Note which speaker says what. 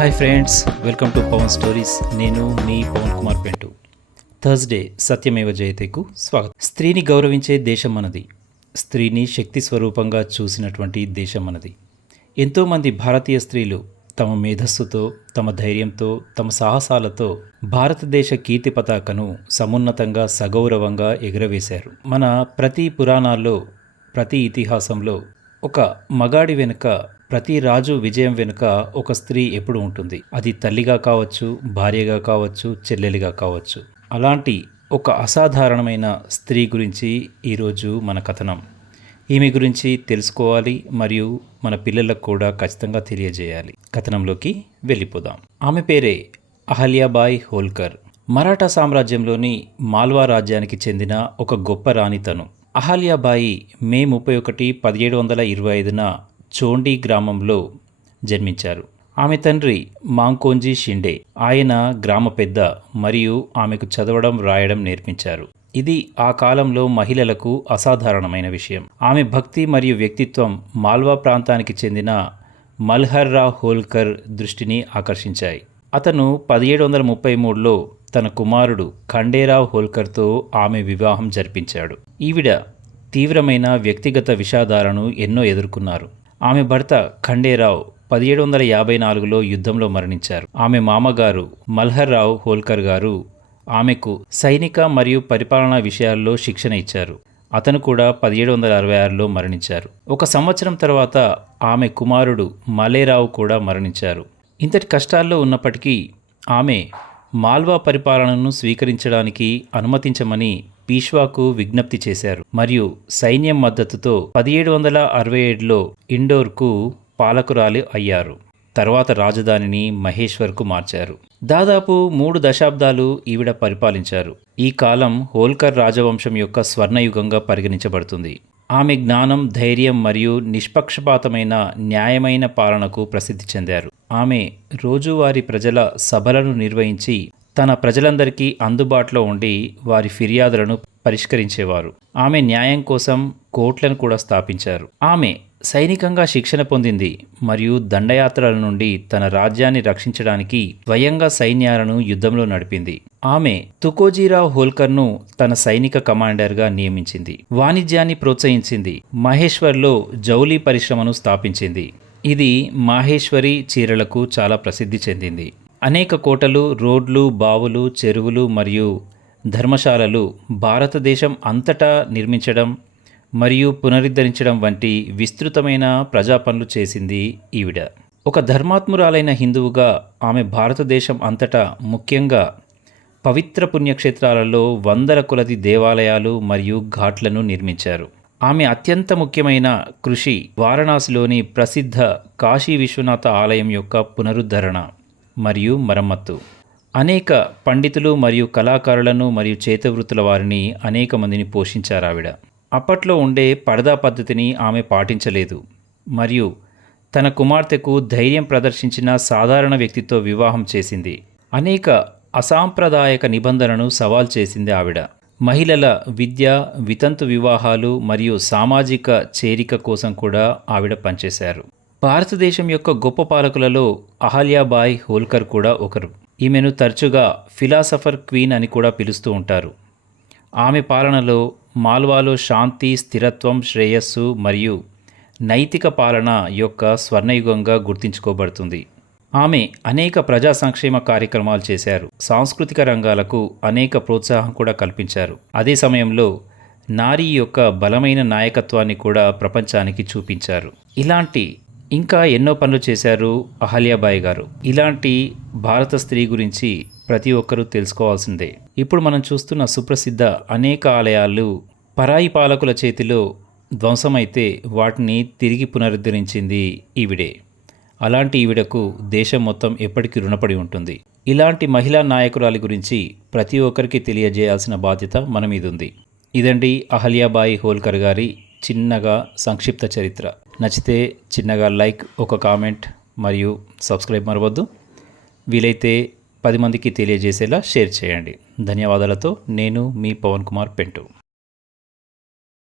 Speaker 1: Hi friends welcome to Pavan stories. నేను మీ Pavan Kumar పెంటు. Thursday సత్యమేవ జయతేకు స్వాగతం. స్త్రీని గౌరవించే దేశం మనది. స్త్రీని శక్తి స్వరూపంగా చూసినటువంటి దేశం మనది. ఎంతోమంది భారతీయ స్త్రీలు తమ మేధస్సుతో తమ ధైర్యంతో తమ సాహసాలతో భారతదేశ కీర్తి పతాకను సమున్నతంగా సగౌరవంగా ఎగురవేశారు. మన ప్రతి పురాణాల్లో ప్రతి ఇతిహాసంలో ఒక మగాడి వెనుక ప్రతి రాజు విజయం వెనుక ఒక స్త్రీ ఎప్పుడు ఉంటుంది. అది తల్లిగా కావచ్చు భార్యగా కావచ్చు చెల్లెలిగా కావచ్చు. అలాంటి ఒక అసాధారణమైన స్త్రీ గురించి ఈరోజు మన కథనం. ఈమె గురించి తెలుసుకోవాలి మరియు మన పిల్లలకు కూడా ఖచ్చితంగా తెలియజేయాలి. కథనంలోకి వెళ్ళిపోదాం. ఆమె పేరే అహల్యాబాయ్ హోల్కర్. మరాఠా సామ్రాజ్యంలోని మాల్వా రాజ్యానికి చెందిన ఒక గొప్ప రాణితను అహల్యాబాయి మే ముప్పై ఒకటి పదిహేడు వందల ఇరవై ఐదున చోండి గ్రామంలో జన్మించారు. ఆమె తండ్రి మాంకోంజీ షిండే. ఆయన గ్రామ పెద్ద మరియు ఆమెకు చదవడం రాయడం నేర్పించారు. ఇది ఆ కాలంలో మహిళలకు అసాధారణమైన విషయం. ఆమె భక్తి మరియు వ్యక్తిత్వం మాల్వా ప్రాంతానికి చెందిన మల్హర్రా హోల్కర్ దృష్టిని ఆకర్షించాయి. అతను పదిహేడు వందల ముప్పై మూడులో తన కుమారుడు ఖండేరావ్ హోల్కర్తో ఆమె వివాహం జరిపించాడు. ఈవిడ తీవ్రమైన వ్యక్తిగత విషాదాలను ఎన్నో ఎదుర్కొన్నారు. ఆమె భర్త ఖండేరావు పదిహేడు వందల యాభై నాలుగులో యుద్ధంలో మరణించారు. ఆమె మామగారు మల్హర్రావు హోల్కర్ గారు ఆమెకు సైనిక మరియు పరిపాలనా విషయాల్లో శిక్షణ ఇచ్చారు. అతను కూడా పదిహేడు వందల అరవై ఆరులో మరణించారు. ఒక సంవత్సరం తర్వాత ఆమె కుమారుడు మలేరావు కూడా మరణించారు. ఇంతటి కష్టాల్లో ఉన్నప్పటికీ ఆమె మాల్వా పరిపాలనను స్వీకరించడానికి అనుమతించమని పీష్వాకు విజ్ఞప్తి చేశారు. మరియు సైన్యం మద్దతుతో పదిహేడు వందల అరవై ఏడులో ఇండోర్కు పాలకురాలి అయ్యారు. తర్వాత రాజధానిని మహేశ్వర్కు మార్చారు. దాదాపు మూడు దశాబ్దాలు ఈవిడ పరిపాలించారు. ఈ కాలం హోల్కర్ రాజవంశం యొక్క స్వర్ణయుగంగా పరిగణించబడుతుంది. ఆమె జ్ఞానం ధైర్యం మరియు నిష్పక్షపాతమైన న్యాయమైన పాలనకు ప్రసిద్ధి చెందారు. ఆమె రోజువారీ ప్రజల సభలను నిర్వహించి తన ప్రజలందరికీ అందుబాటులో ఉండి వారి ఫిర్యాదులను పరిష్కరించేవారు. ఆమె న్యాయం కోసం కోర్టులను కూడా స్థాపించారు. ఆమె సైనికంగా శిక్షణ పొందింది మరియు దండయాత్రల నుండి తన రాజ్యాన్ని రక్షించడానికి స్వయంగా సైన్యాలను యుద్ధంలో నడిపింది. ఆమె తుకోజీరావ్ హోల్కర్ను తన సైనిక కమాండర్గా నియమించింది. వాణిజ్యాన్ని ప్రోత్సహించింది. మహేశ్వర్లో జౌలీ పరిశ్రమను స్థాపించింది. ఇది మాహేశ్వరి చీరలకు చాలా ప్రసిద్ధి చెందింది. అనేక కోటలు రోడ్లు బావులు చెరువులు మరియు ధర్మశాలలు భారతదేశం అంతటా నిర్మించడం మరియు పునరుద్ధరించడం వంటి విస్తృతమైన ప్రజా పనులు చేసింది ఈవిడ. ఒక ధర్మాత్మురాలైన హిందువుగా ఆమె భారతదేశం అంతటా ముఖ్యంగా పవిత్ర పుణ్యక్షేత్రాలలో వందల కొలది దేవాలయాలు మరియు ఘాట్లను నిర్మించారు. ఆమె అత్యంత ముఖ్యమైన కృషి వారణాసిలోని ప్రసిద్ధ కాశీ విశ్వనాథ ఆలయం యొక్క పునరుద్ధరణ. మరియు మరమ్మత్తు. అనేక పండితులు మరియు కళాకారులను మరియు చేతవృత్తుల వారిని అనేక మందిని పోషించారు ఆవిడ అప్పట్లో ఉండే పరదా పద్ధతిని ఆమె పాటించలేదు. మరియు తన కుమార్తెకు ధైర్యం ప్రదర్శించిన సాధారణ వ్యక్తితో వివాహం చేసింది. అనేక అసాంప్రదాయక నిబంధనను సవాల్ చేసింది ఆవిడ. మహిళల విద్య వితంతు వివాహాలు మరియు సామాజిక చేరిక కోసం కూడా ఆవిడ పనిచేశారు. భారతదేశం యొక్క గొప్ప పాలకులలో అహల్యాబాయ్ హోల్కర్ కూడా ఒకరు. ఈమెను తరచుగా ఫిలాసఫర్ క్వీన్ అని కూడా పిలుస్తూ ఉంటారు. ఆమె పాలనలో మాల్వాలో శాంతి స్థిరత్వం శ్రేయస్సు మరియు నైతిక పాలన యొక్క స్వర్ణయుగంగా గుర్తించుకోబడుతుంది. ఆమె అనేక ప్రజా సంక్షేమ కార్యక్రమాలు చేశారు. సాంస్కృతిక రంగాలకు అనేక ప్రోత్సాహం కూడా కల్పించారు. అదే సమయంలో నారీ యొక్క బలమైన నాయకత్వాన్ని కూడా ప్రపంచానికి చూపించారు. ఇలాంటి ఇంకా ఎన్నో పనులు చేశారు అహల్యాబాయి గారు. ఇలాంటి భారత స్త్రీ గురించి ప్రతి ఒక్కరూ తెలుసుకోవాల్సిందే. ఇప్పుడు మనం చూస్తున్న సుప్రసిద్ధ అనేక ఆలయాలు పరాయి పాలకుల చేతిలో ధ్వంసమైతే వాటిని తిరిగి పునరుద్ధరించింది ఈవిడే. అలాంటి ఈవిడకు దేశం మొత్తం ఎప్పటికీ రుణపడి ఉంటుంది. ఇలాంటి మహిళా నాయకురాలి గురించి ప్రతి ఒక్కరికి తెలియజేయాల్సిన బాధ్యత మన మీద ఉంది ఇదండి అహల్యాబాయి హోల్కర్ గారి చిన్నగా సంక్షిప్త చరిత్ర. నచ్చితే చిన్నగా లైక్ ఒక కామెంట్ మరియు సబ్స్క్రైబ్ మరవద్దు. వీలైతే పది మందికి తెలియజేసేలా షేర్ చేయండి. ధన్యవాదాలతో నేను మీ పవన్ కుమార్ పెంటు.